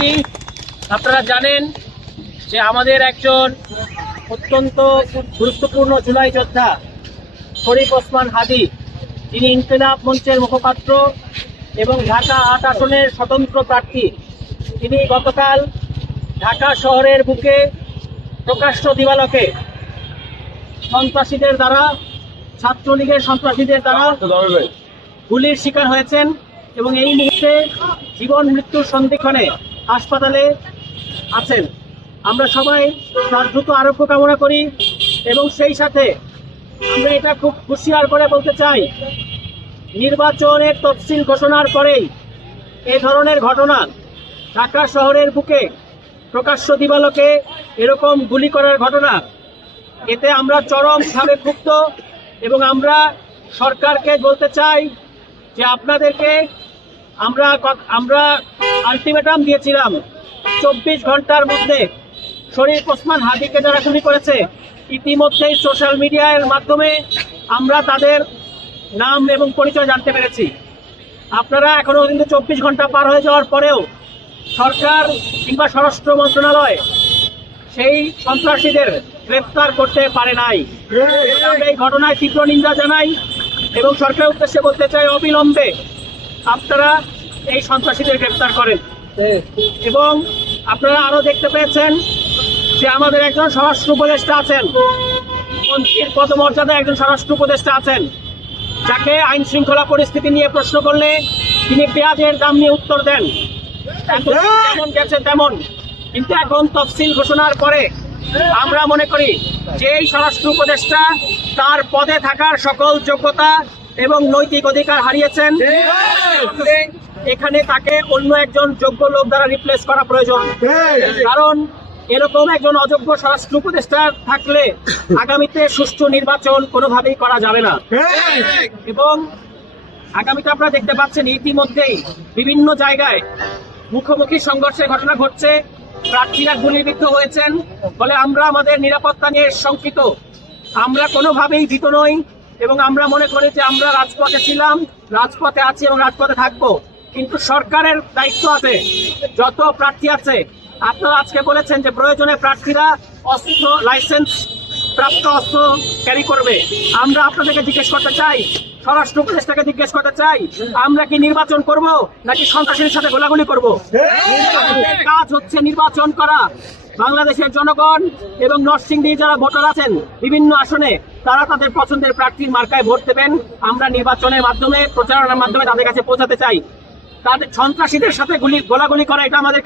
উপস্থিতি। আপনারা জানেন যে আমাদের একজন অত্যন্ত গুরুত্বপূর্ণ জুলাই যোদ্ধা শরীফ ওসমান হাদী, তিনি ইনকিলাব মঞ্চের মুখপাত্র এবং ঢাকা ৮ আসনের স্বতন্ত্র প্রার্থী। তিনি গতকাল ঢাকা শহরের বুকে প্রকাশ্য দিবালোকে সন্ত্রাসীদের দ্বারা, ছাত্রলীগের সন্ত্রাসীদের দ্বারা গুলির শিকার হয়েছেন এবং এই মুহূর্তে জীবন মৃত্যুর সন্ধিক্ষণে হাসপাতালে আছেন। আমরা সবাই তার দ্রুত আরোগ্য কামনা করি এবং সেই সাথে আমরা এটা খুব হুঁশিয়ার করে বলতে চাই, নির্বাচনের তফসিল ঘোষণার পরেই এ ধরনের ঘটনা ঢাকা শহরের বুকে প্রকাশ্য দিবালোকে এরকম গুলি করার ঘটনা, এতে আমরা চরমভাবে ক্ষুব্ধ এবং আমরা সরকারকে বলতে চাই যে আপনাদেরকে আমরা আলটিমেটাম দিয়েছিলাম 24 ঘন্টার মধ্যে শরীফ ওসমান হাদীকে যারা গুলি করেছে, ইতিমধ্যেই সোশ্যাল মিডিয়ার মাধ্যমে আমরা তাদের নাম এবং পরিচয় জানতে পেরেছি। আপনারা এখনো কিন্তু 24 ঘন্টা পার হয়ে যাওয়ার পরেও সরকার কিংবা স্বরাষ্ট্র মন্ত্রণালয় সেই সন্ত্রাসীদের গ্রেফতার করতে পারে নাই। আমরা এই ঘটনায় তীব্র নিন্দা জানাই এবং সরকারের উদ্দেশ্যে বলতে চাই, অবিলম্বে আপনারা এই সন্ত্রাসীদের গ্রেফতার করেন। এবং আপনারা আরো দেখতে পেয়েছেন যে আমাদের একজন স্বরাষ্ট্র উপদেষ্টা আছেন, মন্ত্রীর পদমর্যাদা একজন স্বরাষ্ট্র উপদেষ্টা আছেন, যাকে আইন শৃঙ্খলা পরিস্থিতি নিয়ে প্রশ্ন করলে তিনি পেঁয়াজের দাম নিয়ে উত্তর দেন, যেমন গেছে তেমন। কিন্তু এখন তফসিল ঘোষণার পরে আমরা মনে করি যে এই স্বরাষ্ট্র উপদেষ্টা তার পদে থাকার সকল যোগ্যতা এবং নৈতিক অধিকার হারিয়েছেন। এখানে তাকে অন্য একজন যোগ্য লোক দ্বারা রিপ্লেস করা প্রয়োজন, কারণ এরকম একজন অযোগ্য স্বরাষ্ট্র উপদেষ্টা থাকলে আগামীতে সুষ্ঠু নির্বাচন কোনোভাবেই করা যাবে না। এবং আগামীতে আপনারা দেখতে পাচ্ছেন ইতিমধ্যেই বিভিন্ন জায়গায় মুখোমুখি সংঘর্ষের ঘটনা ঘটছে, প্রার্থীরা গুলিবিদ্ধ হয়েছেন। ফলে আমরা আমাদের নিরাপত্তা নিয়ে শঙ্কিত, আমরা কোনোভাবেই ভীত নই এবং আমরা মনে করি যে আমরা রাজপথে ছিলাম, রাজপথে আছি এবং রাজপথে থাকবো। কিন্তু সরকারের দায়িত্ব আছে, যত প্রার্থী আছে আপনারা আজকে বলেছেন যে প্রয়োজনে প্রার্থীরা অস্ত্র, লাইসেন্স প্রাপ্ত অস্ত্র ক্যারি করবে। আমরা আপনাদেরকে জিজ্ঞেস করতে চাই, স্বরাষ্ট্র উপদেষ্টাকে জিজ্ঞেস করতে চাই, আমরা কি নির্বাচন করব নাকি সন্ত্রাসীদের সাথে গোলাগুলি করব? কাজ হচ্ছে নির্বাচন করা। বাংলাদেশের জনগণ এবং নরসিংদী যারা ভোটার আছেন বিভিন্ন আসনে, তারা তাদের পছন্দের প্রার্থীর মার্কায় ভোট দেবেন। আমরা নির্বাচনের মাধ্যমে, প্রচারণার মাধ্যমে তাদের কাছে পৌঁছাতে চাই। তাদের সন্ত্রাসীদের সাথে গোলাগুলি করা এটা আমাদের